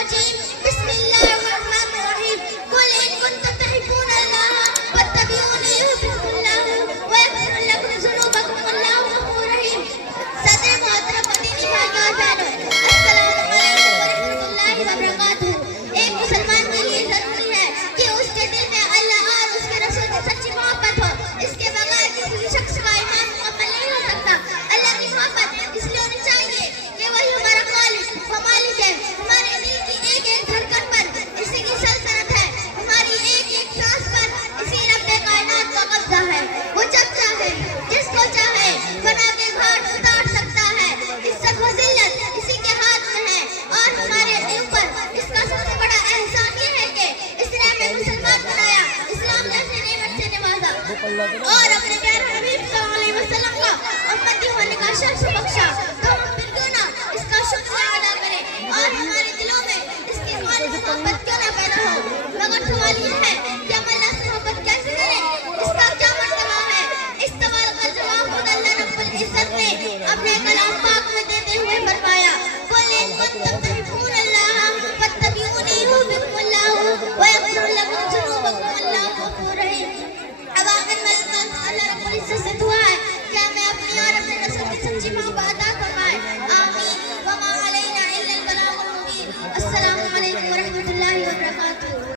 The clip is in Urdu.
الرجيم بسم الله الرحمن الرحيم قل إن كنتم تحبون الله فاتبعوني يحببكم الله ويغفر لكم ذنوبكم والله غفور رحيم. صدر محترم مدینی بھائیوں اور بہنوں، السلام علیکم ورحمۃ اللہ وبرکاتہ. ایک مسلمان کے لیے ضروری ہے کہ اس کے دل میں اللہ اور اس کے رسول کی سچی محبت ہو. اس کے بغیر کسی شخص کا ایمان مکمل نہیں ہو سکتا. اللہ کی محبت اس لیے ہونی چاہیے کہ وہی ہمارا خالق و مالک ہے. ہمارے دل کی ایک ایک دھڑکن پر اسی کی سلطنت ہے. ہماری ایک ایک سانس پر اسی رب کائنات کا قبضہ ہے. وہ جب چاہے جس کو چاہے فنا کے گھاٹ اتار سکتا ہے. عزت و ذلت اسی کے ہاتھ میں ہے. اور ہمارے اوپر اس کا سب سے بڑا احسان یہ ہے کہ اس نے ہمیں مسلمان بنایا، اسلام جیسے نعمت سے نوازا اور اپنے پیارے حبیب صلی اللہ علیہ وسلم کا امتی ہونے کا شرف بخشا. تو ہم پھر کیوں نہ اس کا شکریہ ادا کریں اور ہمارے دلوں میں اس کی خالص محبت کیوں نہ پیدا ہو. مگر سوال یہ ہے کہ ہم اللہ سے محبت کیسے کریں، اس کا کیا مرتبہ ہے. اس سوال کا جواب خود اللہ رب العزت نے اپنے کلام پاک میں دیتے ہوئے فرمایا قل ان کنتم تحبون اللہ فاتبعونی یحببکم اللہ ویغفر لکم ذنوبکم واللہ غفور رحیم. اب آخر میں اللہ رب العزت سے دعا ہے کہ ہمیں اپنی اور اپنے رسول کی سچی محبت عطا